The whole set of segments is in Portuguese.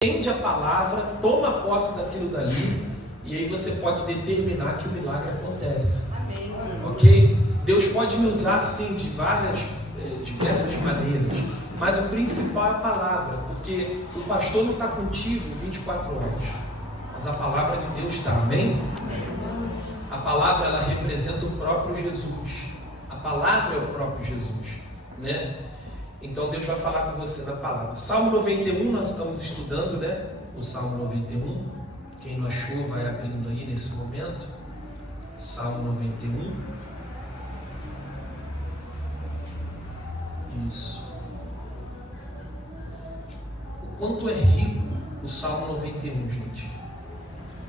entende a palavra, toma posse daquilo dali, e aí você pode determinar que o milagre acontece. Amém. Ok? Deus pode me usar sim de diversas maneiras, mas o principal é a palavra, porque o pastor não está contigo 24 horas, mas a palavra de Deus está. Amém? A palavra, ela representa o próprio Jesus. A palavra é o próprio Jesus, né? Então Deus vai falar com você na palavra. Salmo 91, nós estamos estudando, né? O Salmo 91. Quem não achou, vai abrindo aí nesse momento. Salmo 91. Isso. O quanto é rico o Salmo 91, gente.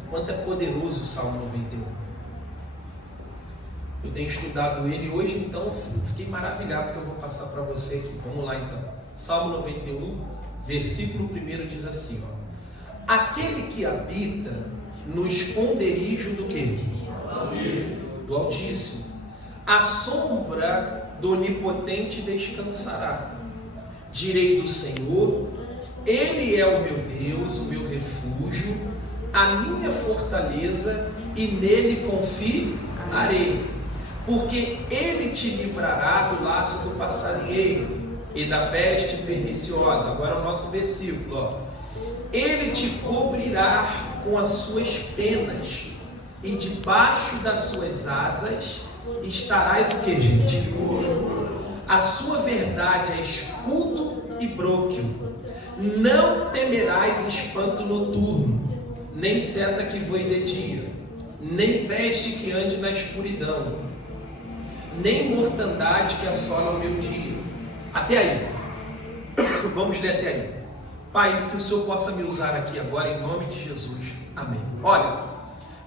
O quanto é poderoso o Salmo 91. Eu tenho estudado ele hoje, então eu fiquei maravilhado que eu vou passar para você aqui. Vamos lá então. Salmo 91, versículo 1 diz assim, ó: aquele que habita no esconderijo do quê? Do Altíssimo. A sombra do Onipotente descansará. Direi do Senhor, Ele é o meu Deus, o meu refúgio, a minha fortaleza, e nele confiarei. Porque Ele te livrará do laço do passarinheiro e da peste perniciosa. Agora é o nosso versículo, ó. Ele te cobrirá com as suas penas, e debaixo das suas asas estarás o que, gente? A sua verdade é escudo e bróquio. Não temerás espanto noturno, nem seta que voe de dia, nem peste que ande na escuridão, nem mortandade que assola o meu dia. Até aí. Vamos ler até aí. Pai, que o Senhor possa me usar aqui agora, em nome de Jesus. Amém. Olha,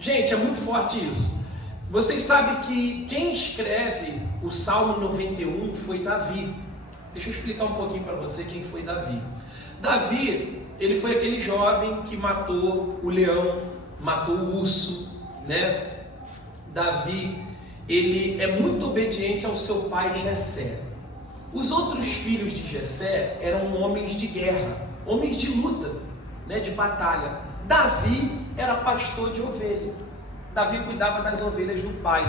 gente, é muito forte isso. Vocês sabem que quem escreve o Salmo 91 foi Davi. Deixa eu explicar um pouquinho para você quem foi Davi. Davi, ele foi aquele jovem que matou o leão, matou o urso, né? Davi, ele é muito obediente ao seu pai Jessé. Os outros filhos de Jessé eram homens de guerra, homens de luta, né, de batalha. Davi era pastor de ovelha. Davi cuidava das ovelhas do pai.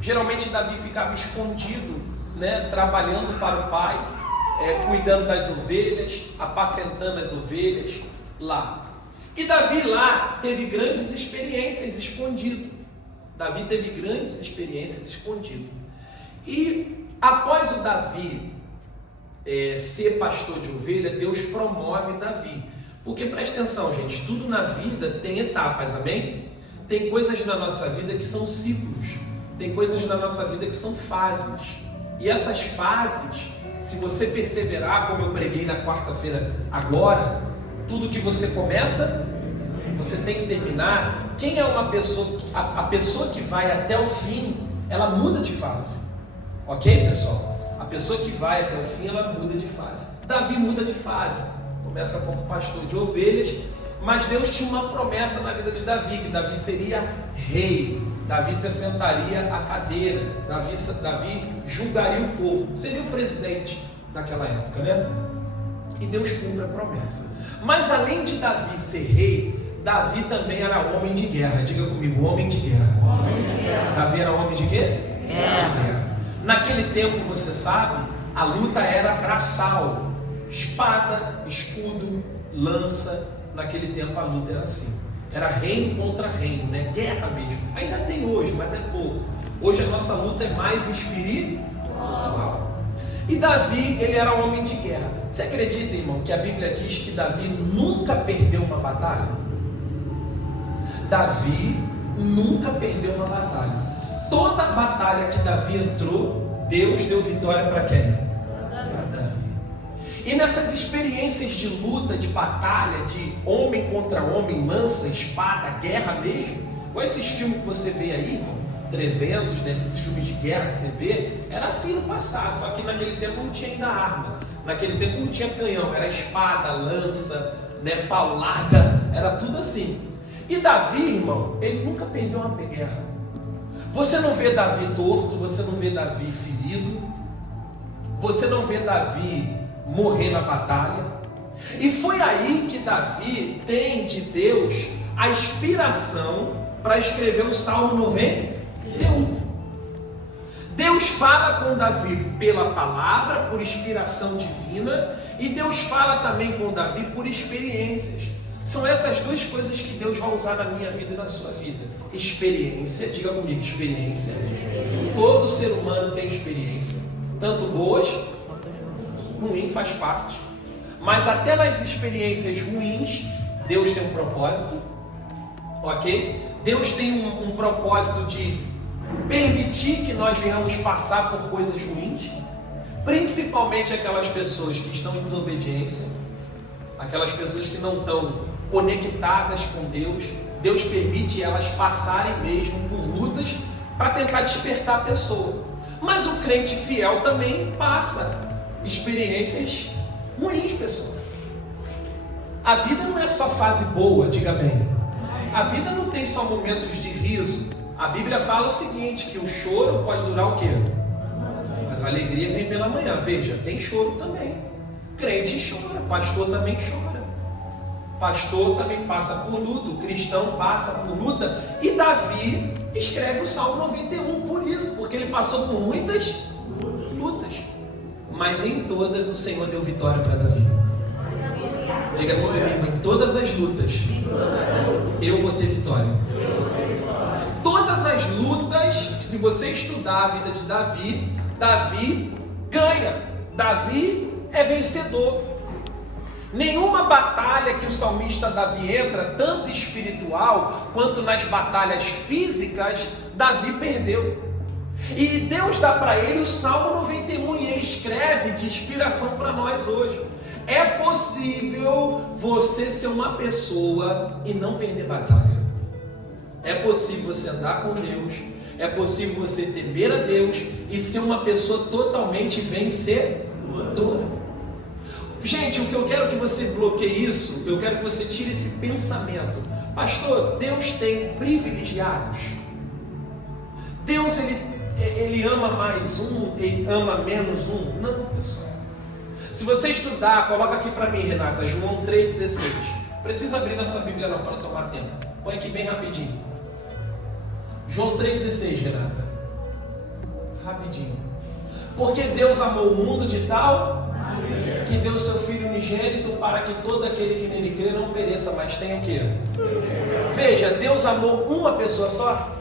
Geralmente Davi ficava escondido, né, trabalhando para o pai, cuidando das ovelhas, apacentando as ovelhas lá. E Davi lá teve grandes experiências escondido. Davi teve grandes experiências escondido. E após o Davi ser pastor de ovelha, Deus promove Davi. Porque presta atenção, gente, tudo na vida tem etapas, amém? Tem coisas na nossa vida que são ciclos. Tem coisas na nossa vida que são fases. E essas fases, se você perseverar, como eu preguei na quarta-feira agora, tudo que você começa, você tem que terminar. Quem é uma pessoa, a pessoa que vai até o fim, ela muda de fase. Ok, pessoal? A pessoa que vai até o fim, ela muda de fase. Davi muda de fase. Começa como pastor de ovelhas, mas Deus tinha uma promessa na vida de Davi, que Davi seria rei. Davi se assentaria à cadeira. Davi julgaria o povo. Seria o presidente daquela época, né? E Deus cumpre a promessa. Mas além de Davi ser rei, Davi também era homem de guerra. Diga comigo, homem de guerra. Homem de guerra. Davi era homem de quê? Guerra. De guerra. Naquele tempo, você sabe, a luta era braçal. Espada, escudo, lança. Naquele tempo a luta era assim. Era reino contra reino, né? Guerra mesmo. Ainda tem hoje, mas é pouco. Hoje a nossa luta é mais espiritual. E Davi, ele era homem de guerra. Você acredita, irmão, que a Bíblia diz que Davi nunca perdeu uma batalha? Davi nunca perdeu uma batalha. Toda batalha que Davi entrou, Deus deu vitória para quem? Para Davi. E nessas experiências de luta, de batalha, de homem contra homem, lança, espada, guerra mesmo, com esses filmes que você vê aí, irmão, 300, nesses filmes de guerra que você vê, era assim no passado, só que naquele tempo não tinha ainda arma, naquele tempo não tinha canhão, era espada, lança, né, paulada, era tudo assim. E Davi, irmão, ele nunca perdeu uma guerra. Você não vê Davi torto, você não vê Davi ferido, você não vê Davi morrer na batalha. E foi aí que Davi tem de Deus a inspiração para escrever o Salmo 91. Deus fala com Davi pela palavra, por inspiração divina, e Deus fala também com Davi por experiências. São essas duas coisas que Deus vai usar na minha vida e na sua vida. Experiência, diga comigo, experiência. Todo ser humano tem experiência, tanto boas, ruim faz parte. Mas até nas experiências ruins, Deus tem um propósito, ok? Deus tem um propósito de permitir que nós venhamos passar por coisas ruins, principalmente aquelas pessoas que estão em desobediência, aquelas pessoas que não estão conectadas com Deus. Deus permite elas passarem mesmo por lutas para tentar despertar a pessoa. Mas o crente fiel também passa experiências ruins, pessoal. A vida não é só fase boa, diga bem. A vida não tem só momentos de riso. A Bíblia fala o seguinte, que o choro pode durar o quê? Mas a alegria vem pela manhã. Veja, tem choro também. Crente chora, pastor também chora. Pastor também passa por luta, o cristão passa por luta. E Davi escreve o Salmo 91 por isso, porque ele passou por muitas lutas. Mas em todas o Senhor deu vitória para Davi. Diga assim comigo, em todas as lutas eu vou ter vitória. Todas as lutas, se você estudar a vida de Davi, Davi ganha. Davi é vencedor. Nenhuma batalha que o salmista Davi entra, tanto espiritual quanto nas batalhas físicas, Davi perdeu. E Deus dá para ele o Salmo 91 e ele escreve de inspiração para nós hoje. É possível você ser uma pessoa e não perder batalha. É possível você andar com Deus, é possível você temer a Deus e ser uma pessoa totalmente vencedora. Gente, o que eu quero que você bloqueie isso, eu quero que você tire esse pensamento. Pastor, Deus tem privilegiados? Deus, ele ama mais um, ele ama menos um? Não, pessoal. Se você estudar, coloca aqui para mim, Renata, João 3,16. Precisa abrir na sua Bíblia não, para tomar tempo. Põe aqui bem rapidinho. João 3,16, Renata. Rapidinho. Porque Deus amou o mundo de tal que deu o seu Filho unigênito para que todo aquele que nele crê não pereça, mas tenha o quê? Veja, Deus amou uma pessoa só?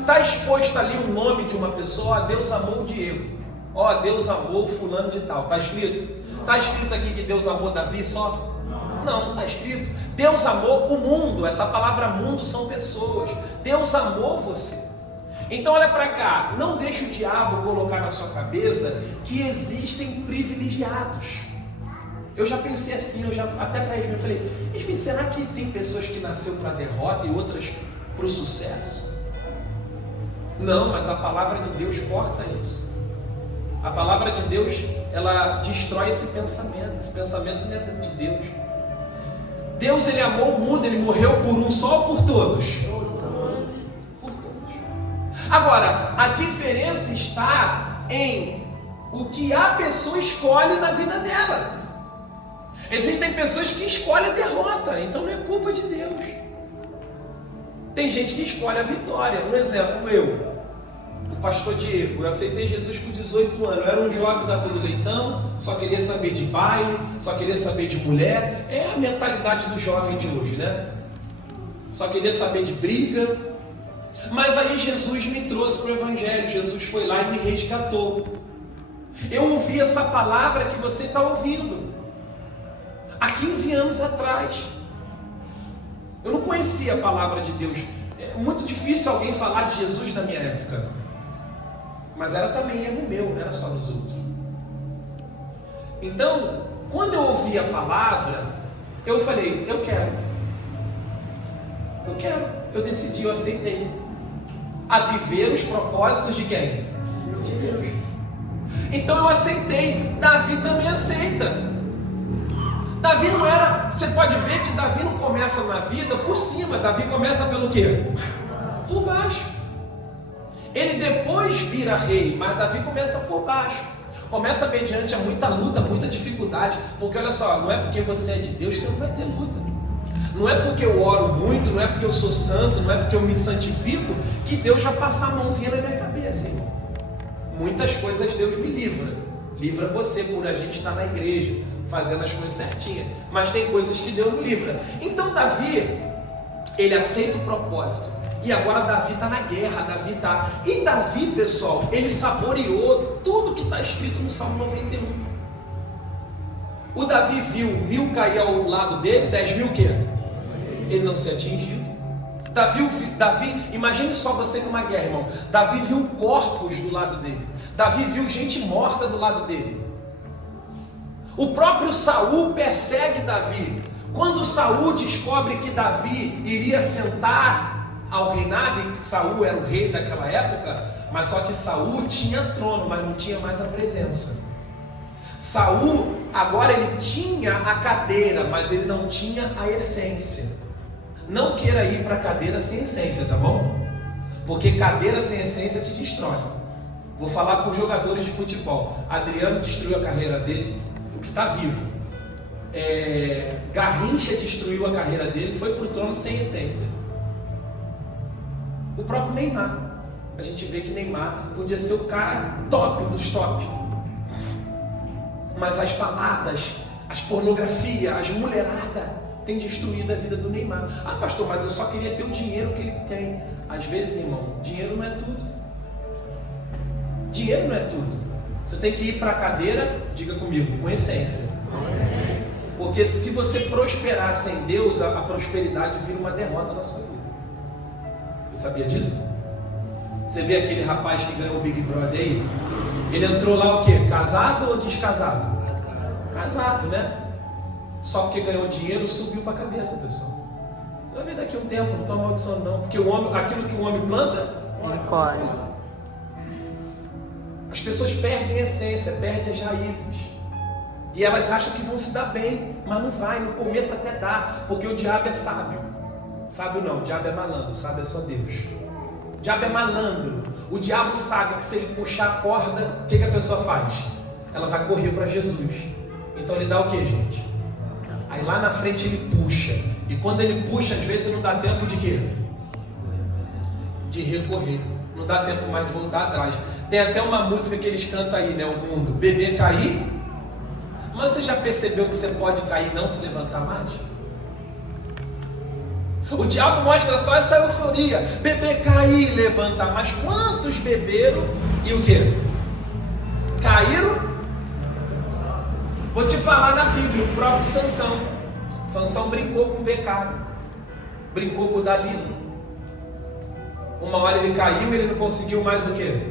Está exposto ali o nome de uma pessoa. Deus amou o Diego. Ó, Deus amou o fulano de tal. Está escrito? Está escrito aqui que Deus amou Davi só? Não, está escrito. Deus amou o mundo. Essa palavra mundo são pessoas. Deus amou você. Então olha para cá. Não deixe o diabo colocar na sua cabeça que existem privilegiados. Eu já pensei assim, até para eles, eu falei, será que tem pessoas que nasceram para a derrota e outras para o sucesso? Não, mas a palavra de Deus corta isso. A palavra de Deus, ela destrói esse pensamento não é de Deus. Deus, ele amou o mundo, ele morreu por um só ou por todos? Por todos. Agora, a diferença está em o que a pessoa escolhe na vida dela. Existem pessoas que escolhem a derrota, então não é culpa de Deus. Tem gente que escolhe a vitória. Um exemplo, o pastor Diego, eu aceitei Jesus com 18 anos, eu era um jovem da Todo Leitão, só queria saber de baile, só queria saber de mulher. É a mentalidade do jovem de hoje, né? Só queria saber de briga. Mas aí Jesus me trouxe para o Evangelho, Jesus foi lá e me resgatou. Eu ouvi essa palavra que você está ouvindo há 15 anos atrás. Eu não conhecia a palavra de Deus. É muito difícil alguém falar de Jesus na minha época. Mas era também erro meu, não era só dos outros. Então, quando eu ouvi a palavra, eu falei, eu quero. Eu decidi, eu aceitei. A viver os propósitos de quem? De Deus. Então eu aceitei. Davi também aceita. Davi não era, você pode ver que Davi não começa na vida por cima, Davi começa pelo quê? Por baixo. Ele depois vira rei, mas Davi começa por baixo. Começa mediante a muita luta, muita dificuldade, porque olha só, não é porque você é de Deus, você não vai ter luta. Não é porque eu oro muito, não é porque eu sou santo, não é porque eu me santifico, que Deus vai passar a mãozinha na minha cabeça, irmão. Muitas coisas Deus me livra. Livra você por a gente estar na igreja, fazendo as coisas certinhas. Mas tem coisas que Deus não livra. Então Davi, ele aceita o propósito. E agora Davi está na guerra, E Davi, pessoal, ele saboreou tudo que está escrito no Salmo 91. O Davi viu 1000 cair ao lado dele, 10.000 o quê? Ele não se atingiu. Davi, imagine só você numa guerra, irmão. Davi viu corpos do lado dele. Davi viu gente morta do lado dele. O próprio Saul persegue Davi. Quando Saul descobre que Davi iria sentar ao reinado, e Saul era o rei daquela época, mas só que Saul tinha trono, mas não tinha mais a presença. Saul, agora ele tinha a cadeira, mas ele não tinha a essência. Não queira ir para a cadeira sem essência, tá bom? Porque cadeira sem essência te destrói. Vou falar para os jogadores de futebol. Adriano destruiu a carreira dele, o que está vivo. Garrincha destruiu a carreira dele, foi para o trono sem essência. O próprio Neymar. A gente vê que Neymar podia ser o cara top dos top. Mas as baladas, as pornografias, as mulheradas têm destruído a vida do Neymar. Ah, pastor, mas eu só queria ter o dinheiro que ele tem. Às vezes, irmão, dinheiro não é tudo. Dinheiro não é tudo. Você tem que ir para a cadeira, diga comigo, com essência. Porque se você prosperar sem Deus, a prosperidade vira uma derrota na sua vida. Você sabia disso? Você vê aquele rapaz que ganhou o Big Brother aí? Ele entrou lá o quê? Casado ou descasado? Casado, né? Só porque ganhou dinheiro, subiu para a cabeça, pessoal. Você vai ver daqui a um tempo, não estou amaldiçoando não. Porque aquilo que o homem planta, ele colhe. As pessoas perdem a essência, perdem as raízes. E elas acham que vão se dar bem, mas não vai, no começo até dá, porque o diabo é sábio. Sábio não, o diabo é malandro, sábio é só Deus. O diabo é malandro. O diabo sabe que se ele puxar a corda, o que a pessoa faz? Ela vai correr para Jesus. Então ele dá o que, gente? Aí lá na frente ele puxa. E quando ele puxa, às vezes não dá tempo de quê? De recorrer. Não dá tempo mais de voltar atrás. Tem até uma música que eles cantam aí, né? O mundo. Bebê cair. Mas você já percebeu que você pode cair e não se levantar mais? O diabo mostra só essa euforia. Bebê cair, levanta. Mas quantos beberam e o quê? Caíram? Vou te falar na Bíblia, o próprio Sansão. Sansão brincou com o pecado. Brincou com o Dalila. Uma hora ele caiu e ele não conseguiu mais o quê?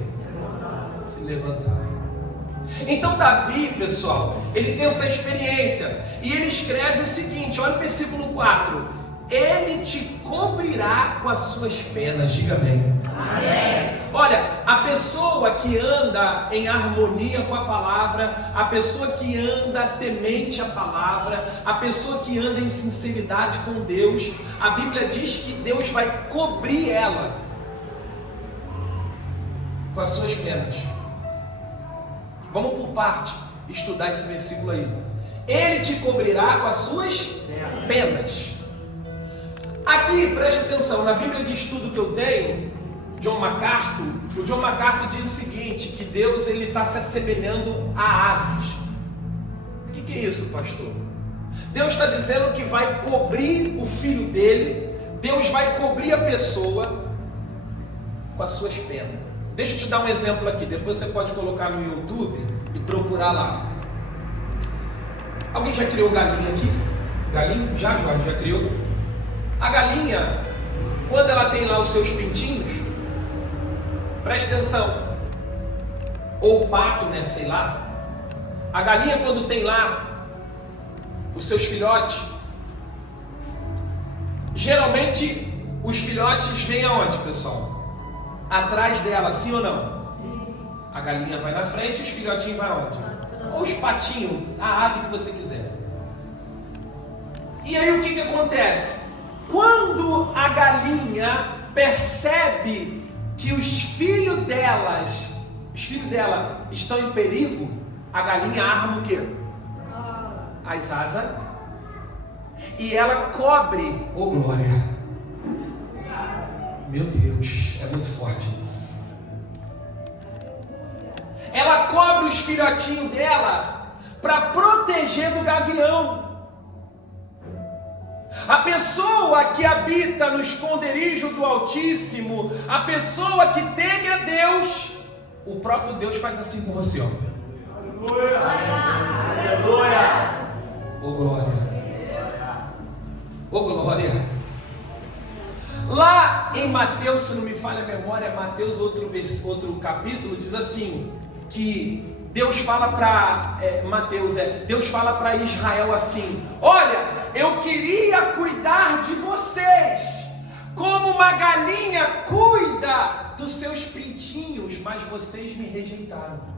Se levantar. Então Davi, pessoal, ele tem essa experiência. E ele escreve o seguinte, olha o versículo 4. Ele te cobrirá com as suas penas, diga bem. Amém. Olha, a pessoa que anda em harmonia com a palavra, a pessoa que anda temente à palavra, a pessoa que anda em sinceridade com Deus, a Bíblia diz que Deus vai cobrir ela com as suas penas. Vamos por parte estudar esse versículo aí. Ele te cobrirá com as suas penas. Aqui, preste atenção, na Bíblia de estudo que eu tenho, John MacArthur, o John MacArthur diz o seguinte, que Deus está se assemelhando a aves. O que é isso, pastor? Deus está dizendo que vai cobrir o filho dele, Deus vai cobrir a pessoa com as suas penas. Deixa eu te dar um exemplo aqui, depois você pode colocar no YouTube e procurar lá. Alguém já criou galinha aqui? Galinha? Já, Jorge, já criou? A galinha, quando ela tem lá os seus pintinhos, preste atenção, ou o pato, né, sei lá, a galinha quando tem lá os seus filhotes, geralmente os filhotes vêm aonde, pessoal? Atrás dela, sim ou não? Sim. A galinha vai na frente e os filhotinhos vão aonde? Ou os patinhos, a ave que você quiser. E aí o que acontece? Quando a galinha percebe que os filhos dela estão em perigo, A galinha arma o quê? As asas. E ela cobre, oh glória. Meu Deus, é muito forte isso. Ela cobre os filhotinhos dela para proteger do gavião. A pessoa que habita no esconderijo do Altíssimo, a pessoa que teme a Deus, o próprio Deus faz assim com você, ó. Aleluia! Oh glória! Oh glória! Lá em Mateus, se não me falha a memória, Mateus, outro capítulo, diz assim, que Deus fala para Deus fala para Israel assim: olha, eu queria cuidar de vocês, como uma galinha cuida dos seus pintinhos, mas vocês me rejeitaram.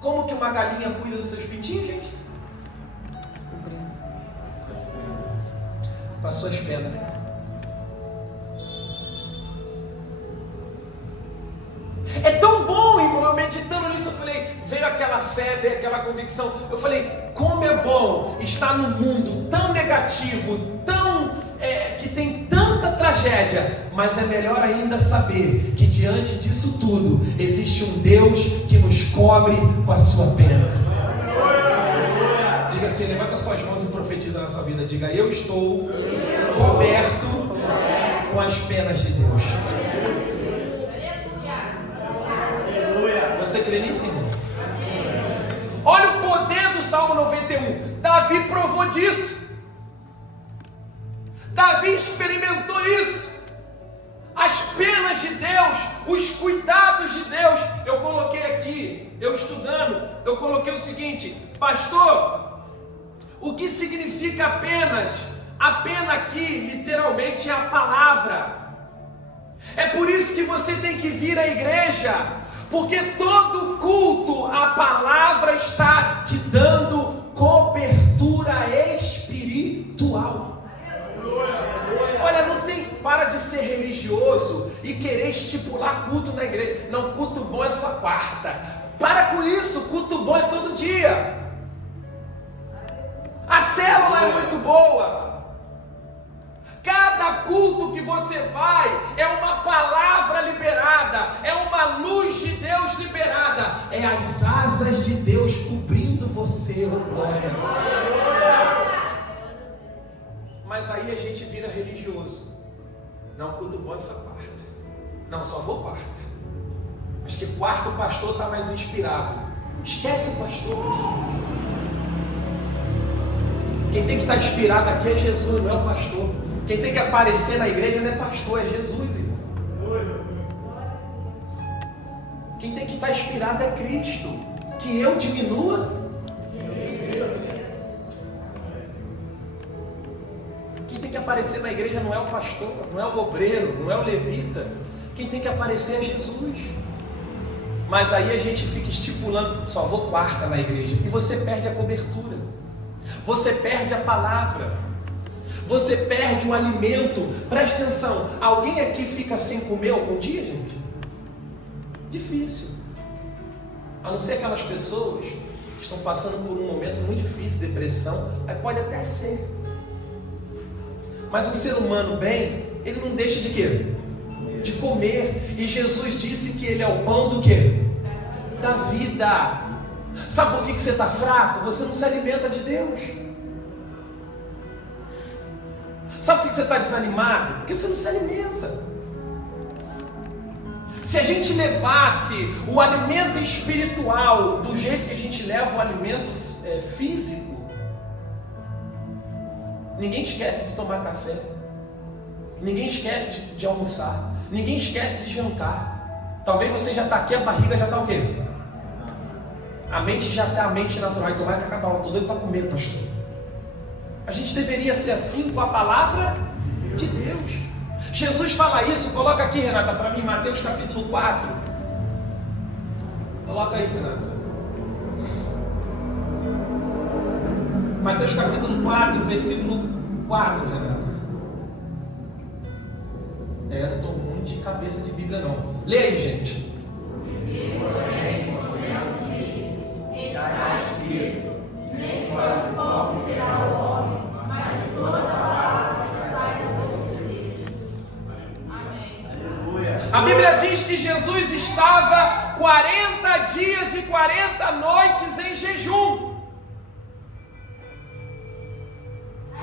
Como que uma galinha cuida dos seus pintinhos, gente? Com as suas penas. É tão bom, irmão, eu meditando nisso, eu falei, veio aquela fé, veio aquela convicção. Eu falei, como é bom estar num mundo tão negativo, que tem tanta tragédia, mas é melhor ainda saber que diante disso tudo, existe um Deus que nos cobre com a sua pena. Diga assim, levanta suas mãos e profetiza na sua vida. Diga, eu estou coberto com as penas de Deus. Você crê nisso, irmão? Olha o poder do Salmo 91. Davi provou disso. Davi experimentou isso. As penas de Deus, os cuidados de Deus. Eu coloquei aqui, eu estudando, eu coloquei o seguinte: pastor, o que significa apenas? A pena aqui, literalmente, é a palavra. É por isso que você tem que vir à igreja, porque todo culto, a palavra está te dando cobertura espiritual. Olha, não tem, para de ser religioso e querer estipular culto na igreja. Não, culto bom é só quarta. Para com isso, culto bom é todo dia. A célula é muito boa. Cada culto que você vai é uma palavra liberada, é uma luz de Deus liberada, é as asas de Deus cobrindo você, oh glória. Mas aí a gente vira religioso. Não, culto bom essa quarta. Não, só vou quarta. Mas que quarta o pastor está mais inspirado. Esquece o pastor. Quem tem que estar inspirado aqui é Jesus, não é o pastor. Quem tem que aparecer na igreja não é pastor, é Jesus, irmão. Quem tem que estar inspirado é Cristo. Que eu diminua. Quem tem que aparecer na igreja não é o pastor, não é o obreiro, não é o levita. Quem tem que aparecer é Jesus. Mas aí a gente fica estipulando, só vou quarta na igreja. E você perde a cobertura. Você perde a palavra. Você perde o alimento. Presta atenção, alguém aqui fica sem comer algum dia, gente? Difícil. A não ser aquelas pessoas que estão passando por um momento muito difícil, depressão, aí pode até ser. Mas um ser humano bem, ele não deixa de quê? De comer. E Jesus disse que ele é o pão do quê? Da vida. Sabe por que você está fraco? Você não se alimenta de Deus. Sabe por que você está desanimado? Porque você não se alimenta. Se a gente levasse o alimento espiritual do jeito que a gente leva o alimento físico, ninguém esquece de tomar café, ninguém esquece de almoçar, ninguém esquece de jantar. Talvez você já está aqui, a barriga já está o quê? A mente já está a mente natural. Então vai acabar, eu estou doido para comer, pastor. A gente deveria ser assim com a palavra de Deus. Jesus fala isso, coloca aqui, Renata, para mim, Mateus capítulo 4. Coloca aí, Renata. Mateus capítulo 4, versículo 4, Renata. Não estou muito de cabeça de Bíblia não. Lê aí, gente. A Bíblia diz que Jesus estava 40 dias e 40 noites em jejum.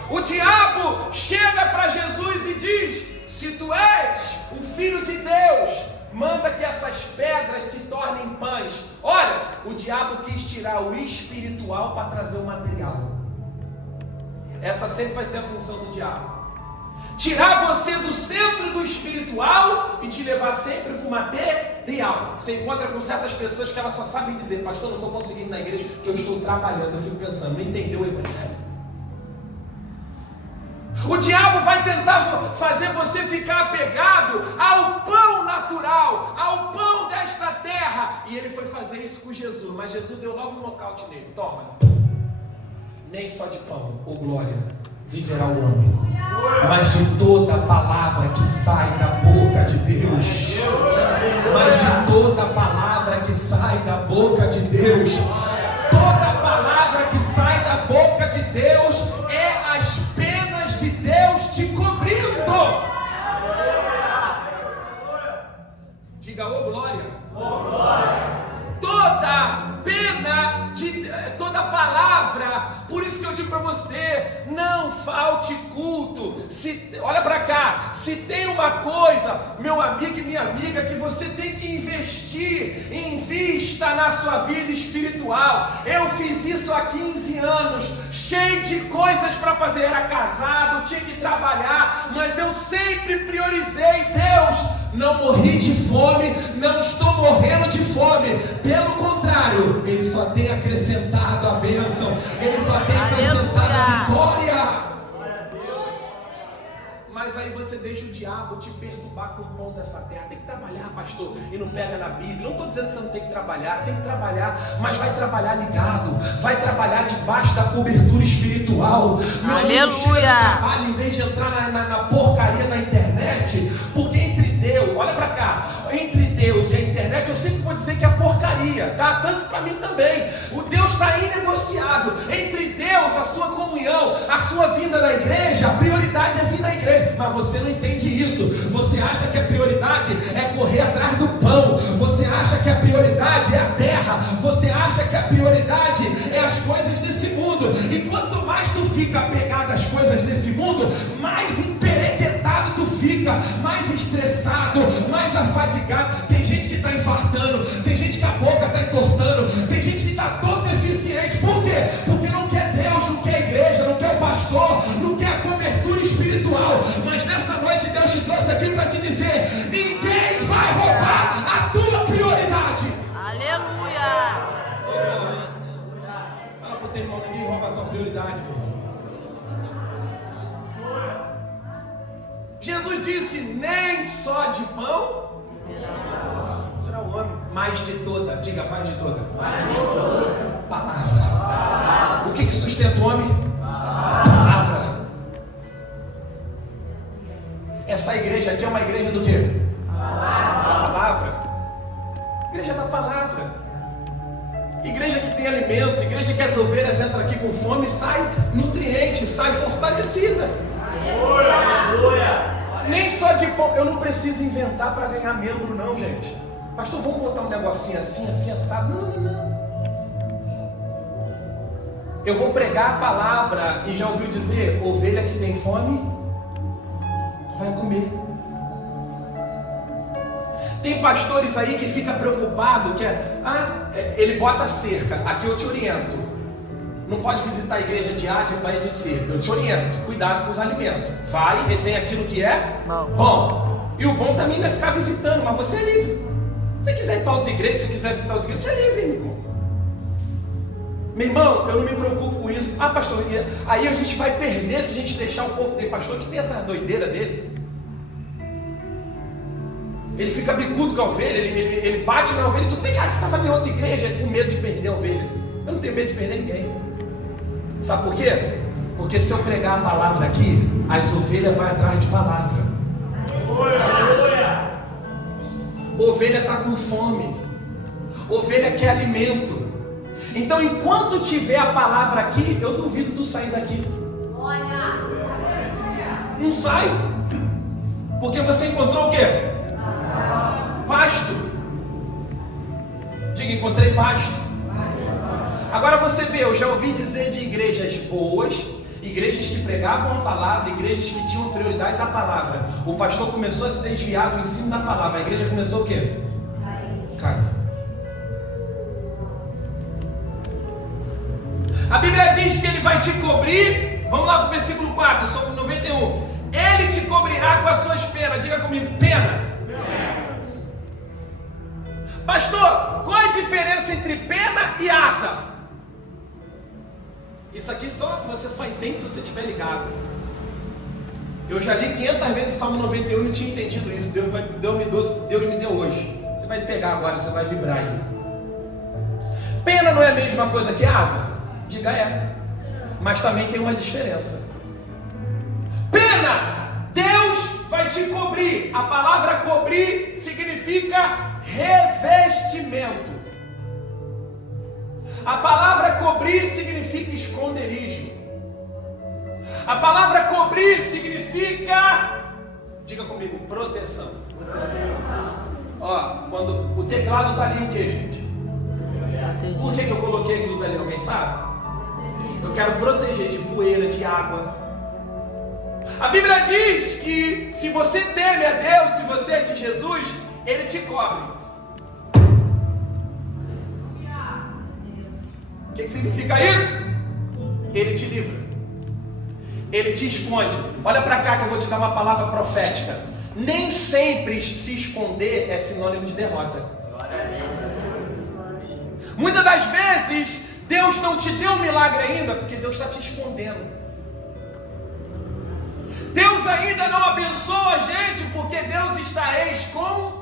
O diabo chega para Jesus e diz: se tu és o Filho de Deus, manda que essas pedras se tornem pães. Olha, o diabo quis tirar o espiritual para trazer o material. Essa sempre vai ser a função do diabo. Tirar você do centro do espiritual e te levar sempre para o material. Você encontra com certas pessoas que elas só sabem dizer: pastor, não estou conseguindo ir na igreja porque eu estou trabalhando. Eu fico pensando, não entendeu o evangelho? O diabo vai tentar fazer você ficar apegado ao pão natural, ao pão desta terra. E ele foi fazer isso com Jesus, mas Jesus deu logo um nocaute nele. Toma. Nem só de pão, ou glória, viverá o homem, mas de toda palavra que sai da boca de Deus. Mas de toda palavra que sai da boca de Deus. Toda palavra que sai da boca de Deus é as penas de Deus te cobrindo. Diga, ô glória. Toda pena, toda palavra. Por isso que eu digo para você: não falte culto. Olha para cá, se tem uma coisa, meu amigo e minha amiga, que você tem que investir, invista na sua vida espiritual. Eu fiz isso há 15 anos, cheio de coisas para fazer. Era casado, tinha que trabalhar, mas eu sempre priorizei Deus. Não morri de fome, não estou morrendo de fome. Pelo contrário, Ele só tem acrescentado a bênção, Ele só tem acrescentado a vitória. Mas aí você deixa o diabo te perturbar com o pão dessa terra. Tem que trabalhar, pastor, e não pega na Bíblia. Não estou dizendo que você não tem que trabalhar, mas vai trabalhar ligado, vai trabalhar debaixo da cobertura espiritual. Aleluia! Trabalho em vez de entrar na porcaria na internet, porque entre Deus, olha para cá, entre Deus e a internet, eu sempre vou dizer que é porcaria, tá? Tanto para mim também. O Deus está inegociável. Entre Deus, a sua comunhão, a sua vinda na igreja, a prioridade é vir na igreja. Mas você não entende isso. Você acha que a prioridade é correr atrás do pão. Você acha que a prioridade é a terra. Você acha que a prioridade é as coisas desse mundo. E quanto mais tu fica apegado às coisas desse mundo, mais emperequetado tu fica, mais estressado, mais afadigado. Tem gente que está infartando, tem gente que a boca está entortando, tem gente que está todo deficiente. Por quê? Porque não quer Deus, não quer a igreja, não quer o pastor, não quer a cobertura espiritual. Mas nessa noite Deus te trouxe aqui para te dizer: ninguém vai roubar a tua prioridade. Aleluia! Fala para o teu irmão: ninguém rouba a tua prioridade, meu irmão. Jesus disse: nem só de pão viverá o homem, mas de toda, diga, mais de toda, palavra. O que sustenta o homem? Palavra. Essa igreja aqui é uma igreja do quê? Da palavra. Igreja da palavra. Igreja que tem alimento, igreja que as ovelhas entram aqui com fome e sai nutriente, sai fortalecida. Nem só de pão. Eu não preciso inventar para ganhar membro, não, gente. Pastor, vamos botar um negocinho assim, assado. Não. Eu vou pregar a palavra. E já ouviu dizer: ovelha que tem fome vai comer. Tem pastores aí que fica preocupado que ele bota cerca. Aqui eu te oriento: não pode visitar a igreja de A, de B e de C. Eu te oriento: cuidado com os alimentos. Vai, retém aquilo que é bom. E o bom também vai ficar visitando, mas você é livre. Se você quiser ir para outra igreja, se quiser visitar outra igreja, você é livre, meu irmão. Meu irmão, eu não me preocupo com isso. Pastor, aí a gente vai perder se a gente deixar um pouco de pastor que tem essa doideira dele. Ele fica bicudo com a ovelha, ele bate na ovelha. Tudo bem que você estava em outra igreja com medo de perder a ovelha. Eu não tenho medo de perder ninguém. Sabe por quê? Porque se eu pregar a palavra aqui, as ovelhas vão atrás de palavra. Ovelha está com fome. Ovelha quer alimento. Então, enquanto tiver a palavra aqui, eu duvido tu sair daqui. Não sai. Porque você encontrou o quê? Pasto. Diga, encontrei pasto. Agora você vê, eu já ouvi dizer de igrejas boas, igrejas que pregavam a palavra, igrejas que tinham prioridade da palavra. O pastor começou a se desviar do ensino da palavra. A igreja começou o quê? Cair. A Bíblia diz que ele vai te cobrir. Vamos lá para o versículo 4, sobre 91. Ele te cobrirá com as suas penas. Diga comigo, pena. Pastor, qual é a diferença entre pena e asa? Isso aqui você só entende se você estiver ligado. Eu já li 500 vezes o Salmo 91 e não tinha entendido isso. Deus me deu hoje. Você vai pegar agora, você vai vibrar aí. Pena não é a mesma coisa que asa? Diga é. Mas também tem uma diferença. Pena, Deus vai te cobrir. A palavra cobrir significa revestimento. A palavra cobrir significa esconderijo. A palavra cobrir significa, diga comigo, proteção. Ó, quando o teclado está ali, o que, gente? Por que eu coloquei aquilo dali? Alguém sabe? Eu quero proteger de poeira, de água. A Bíblia diz que se você teme a Deus, se você é de Jesus, Ele te cobre. O que significa isso? Ele te livra. Ele te esconde. Olha para cá que eu vou te dar uma palavra profética. Nem sempre se esconder é sinônimo de derrota. Muitas das vezes Deus não te deu um milagre ainda porque Deus está te escondendo. Deus ainda não abençoa a gente porque Deus está escondendo.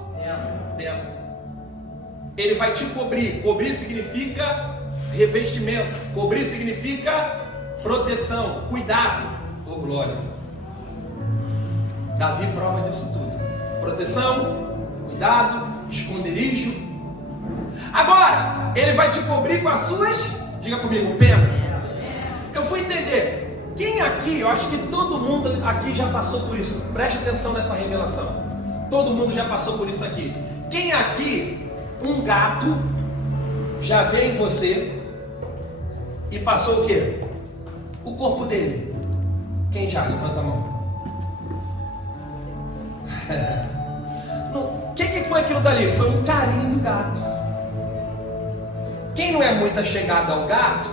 Ele vai te cobrir. Cobrir significa revestimento. Cobrir significa proteção, cuidado. Oh glória. Davi prova disso tudo. Proteção, cuidado, esconderijo. Agora, ele vai te cobrir com as suas, diga comigo, pena. Eu fui entender. Quem aqui, eu acho que todo mundo aqui já passou por isso. Preste atenção nessa revelação. Todo mundo já passou por isso aqui. Quem aqui, um gato, já veio em você e passou o quê? O corpo dele. Quem já? Levanta a mão. O que foi aquilo dali? Foi um carinho do gato. Quem não é muito achegado ao gato,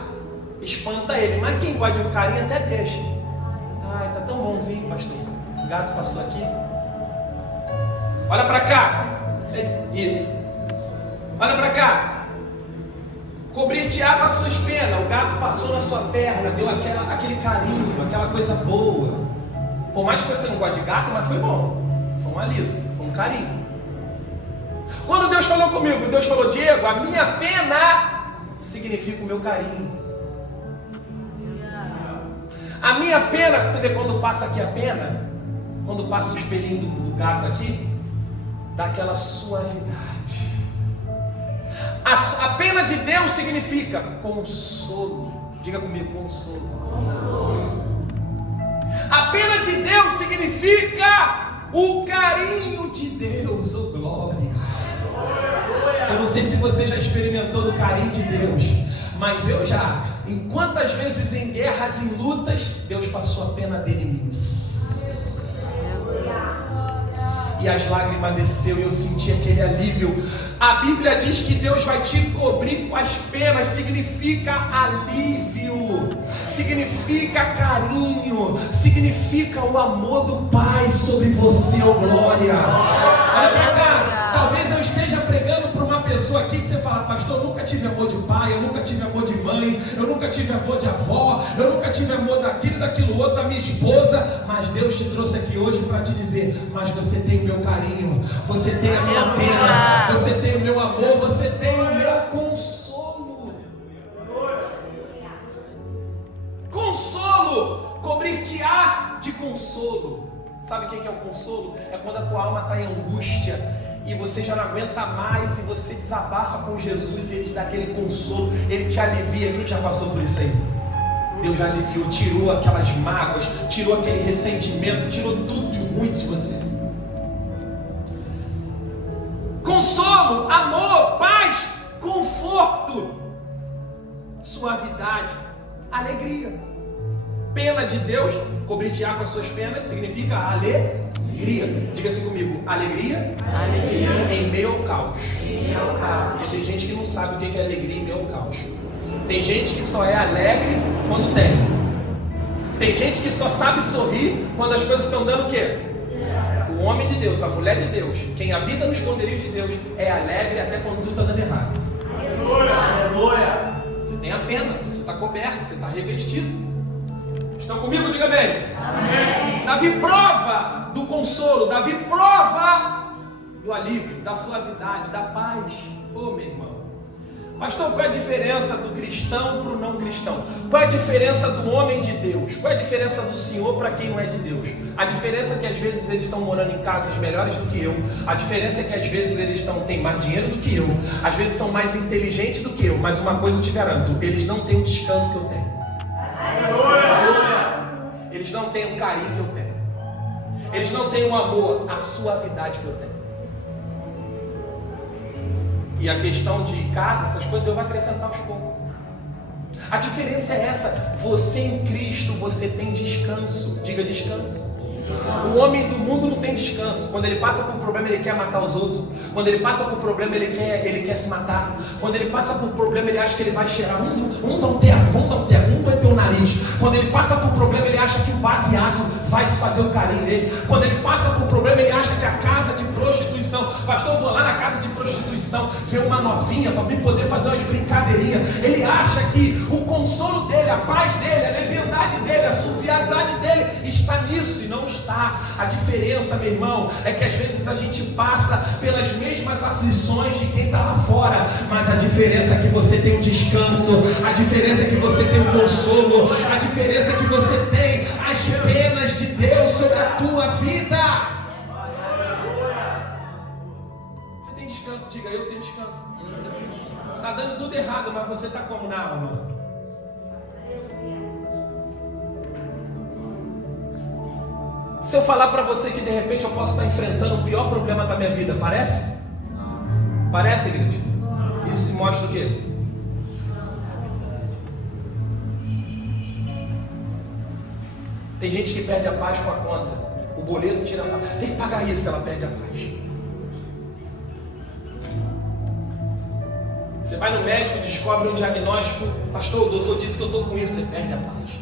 espanta ele. Mas quem gosta de um carinho até deixa. Ai, tá tão bonzinho, pastor. O gato passou aqui. Olha pra cá. Isso. Olha pra cá. Cobrir-te-á com as suas penas. O gato passou na sua perna, deu aquele carinho, aquela coisa boa. Por mais que você não goste de gato, mas foi bom. Foi um aliso, foi um carinho. Quando Deus falou comigo, Deus falou, Diego, a minha pena significa o meu carinho. A minha pena, você vê quando passa aqui a pena, quando passa o espelhinho do gato aqui, dá aquela suavidade. A pena de Deus significa consolo. Diga comigo, consolo. A pena de Deus significa o carinho de Deus, oh glória. Eu não sei se você já experimentou do carinho de Deus, mas eu já. Em quantas vezes em guerras, em lutas, Deus passou a pena dele em mim. E as lágrimas desceu e eu senti aquele alívio. A Bíblia diz que Deus vai te cobrir com as penas. Significa alívio, significa carinho, significa o amor do Pai sobre você, oh glória. Olha pra cá, talvez eu esteja pregando para uma pessoa aqui que você fala, pastor, eu nunca tive amor de pai, eu nunca tive amor de mãe, eu nunca tive amor de avó, eu nunca tive amor daquilo, daquilo outro, da minha esposa, mas Deus te trouxe aqui hoje para te dizer, mas você tem o meu carinho, você tem a minha pena, você tem o meu amor, você tem o meu consolo. Consolo, cobrir-te-á de consolo. Sabe o que é o consolo? É quando a tua alma está em angústia e você já não aguenta mais e você desabafa com Jesus e Ele te dá aquele consolo, Ele te alivia. Quem já passou por isso aí? Deus já aliviou, tirou aquelas mágoas, tirou aquele ressentimento, tirou tudo de ruim de você. consolo, amor, paz, conforto, suavidade, alegria. Pena de Deus, cobrir-te-á com as suas penas, significa alegria. Diga assim comigo, alegria, em meio ao caos. Porque tem gente que não sabe o que é alegria em meio ao caos. Tem gente que só é alegre quando tem. Tem gente que só sabe sorrir quando as coisas estão dando o quê? O homem de Deus, a mulher de Deus, quem habita no esconderijo de Deus, é alegre até quando tudo está dando errado. Aleluia! Você tem a pena, você está coberto, você está revestido. Estão comigo? Diga bem. Amém. Davi prova do consolo, Davi prova do alívio, da suavidade, da paz. Ô, meu irmão. Pastor, qual é a diferença do cristão para o não cristão? Qual é a diferença do homem de Deus? Qual é a diferença do Senhor para quem não é de Deus? A diferença é que às vezes eles estão morando em casas melhores do que eu. A diferença é que às vezes eles têm mais dinheiro do que eu. Às vezes são mais inteligentes do que eu. Mas uma coisa eu te garanto, eles não têm o descanso que eu tenho. Eles não têm o carinho que eu tenho. Eles não têm o amor, a suavidade que eu tenho. E a questão de casa, essas coisas, Deus vai acrescentar aos poucos. A diferença é essa. Você em Cristo, você tem descanso. Diga descanso. O homem do mundo não tem descanso. Quando ele passa por um problema, ele quer matar os outros. Quando ele passa por um problema, ele quer se matar. Quando ele passa por um problema, ele acha que ele vai cheirar. Vamos dar um teco, vamos meter o nariz. Quando ele passa por um problema, ele acha que o baseado vai se fazer o carinho dele. Quando ele passa por um problema, ele acha que a casa de prostituição. Pastor, eu vou lá na casa de prostituição ver uma novinha para mim poder fazer umas brincadeirinhas. Ele acha que o consolo dele, a paz dele, a leviandade dele, a suavidade dele está nisso e não está. A diferença, meu irmão, é que às vezes a gente passa pelas mesmas aflições de quem está lá fora, mas a diferença é que você tem um descanso, a diferença é que você tem um consolo, a diferença é que você tem as penas de Deus sobre a tua vida. Você tem descanso? Diga, eu tenho descanso. Está dando tudo errado, mas você está como na alma? Se eu falar para você que de repente eu posso estar enfrentando o pior problema da minha vida, parece? Parece, igreja? Isso se mostra o quê? Tem gente que perde a paz com a conta. O boleto tira a paz. Tem que pagar isso, ela perde a paz. Você vai no médico, descobre um diagnóstico. Pastor, o doutor disse que eu estou com isso. Você perde a paz.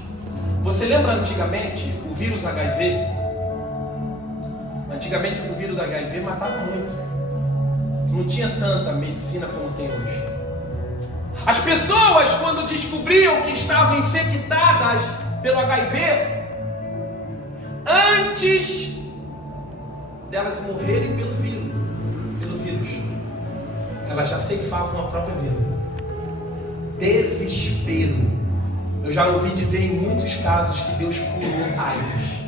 Você lembra antigamente o vírus HIV? Antigamente o vírus do HIV matava muito. Não tinha tanta medicina como tem hoje. As pessoas, quando descobriam que estavam infectadas pelo HIV, antes delas morrerem pelo vírus, elas já ceifavam a própria vida. Desespero. Eu já ouvi dizer em muitos casos que Deus curou AIDS.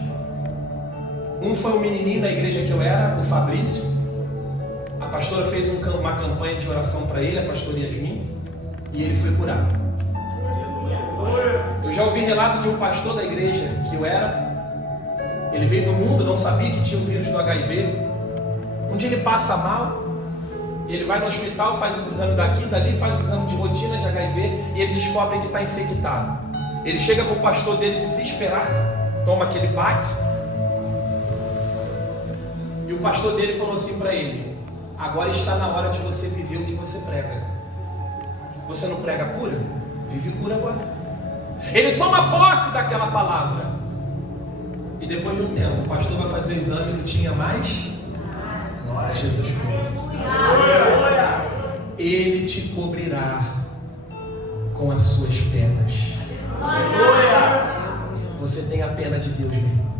Um foi um menininho na igreja que eu era, o Fabrício. A pastora fez uma campanha de oração para ele, a pastora Yasmin, e ele foi curado. Eu já ouvi relato de um pastor da igreja que eu era. Ele veio do mundo, não sabia que tinha o vírus do HIV. Um dia ele passa mal, e ele vai no hospital, faz os exames daqui, dali, faz os exames de rotina de HIV, e ele descobre que está infectado. Ele chega para o pastor dele desesperado, toma aquele baque. E o pastor dele falou assim para ele: agora está na hora de você viver o que você prega. Você não prega cura? Vive cura agora. Ele toma posse daquela palavra. E depois de um tempo, o pastor vai fazer o exame e não tinha mais. Glória a Jesus Cristo. Ele te cobrirá com as suas penas. Você tem a pena de Deus, meu irmão.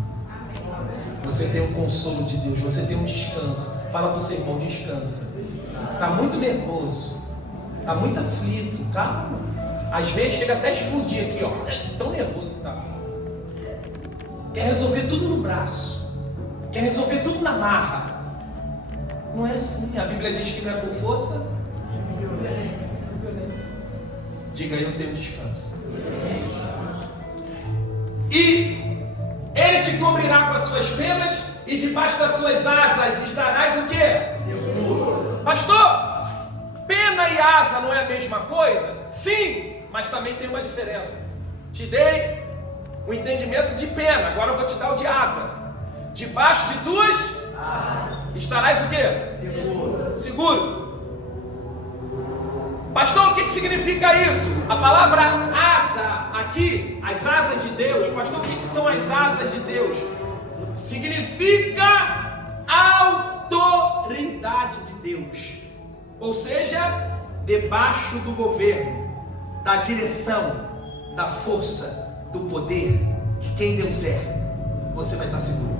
Você tem o consolo de Deus. Você tem um descanso. Fala para o seu irmão, descansa. Está muito nervoso. Está muito aflito. Calma. Às vezes chega até a explodir aqui, ó. Tão nervoso que tá. Quer resolver tudo no braço. Quer resolver tudo na marra. Não é assim. A Bíblia diz que não é por força, é violência. Diga, eu tenho descanso. E Ele te cobrirá com as suas penas, e debaixo das suas asas estarás o quê? Seguro. Pastor, pena e asa não é a mesma coisa? Sim, mas também tem uma diferença. Te dei o entendimento de pena, agora eu vou te dar o de asa. Debaixo de tuas estarás o quê? Seguro. Pastor, o que significa isso? A palavra asa aqui, as asas de Deus. Pastor, o que são as asas de Deus? Significa autoridade de Deus. Ou seja, debaixo do governo, da direção, da força, do poder de quem Deus é, você vai estar seguro.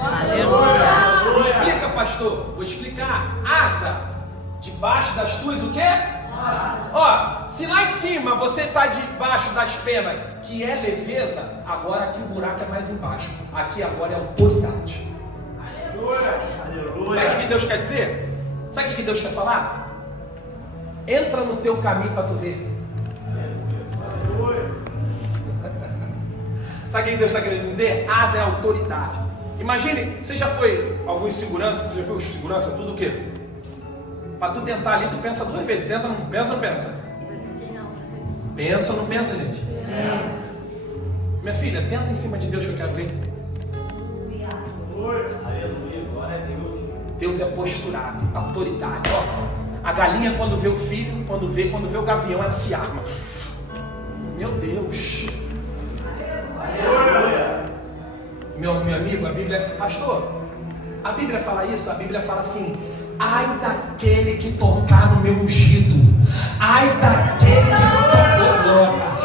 Aleluia. Me explica, pastor. Vou explicar. Asa, debaixo das tuas o quê? Ó, se lá em cima você está debaixo das penas, que é leveza, agora aqui o buraco é mais embaixo. Aqui agora é autoridade. Sabe o que Deus quer dizer? Sabe o que Deus quer falar? Entra no teu caminho para tu ver. Sabe o que Deus está querendo dizer? Asa é autoridade. Imagine, você já foi algum segurança? Você já foi segurança? Tudo o quê? Para tu tentar ali, tu pensa duas vezes. Tenta, não pensa ou não pensa? Pensa ou não pensa, gente? Minha filha, tenta em cima de Deus que eu quero ver. Deus é posturado, autoridade. Ó, a galinha quando vê o filho, quando vê o gavião, ela se arma. Meu Deus. Meu amigo, a Bíblia, pastor, a Bíblia fala isso, a Bíblia fala assim: ai daquele que tocar no meu ungido, ai daquele que tocou glória.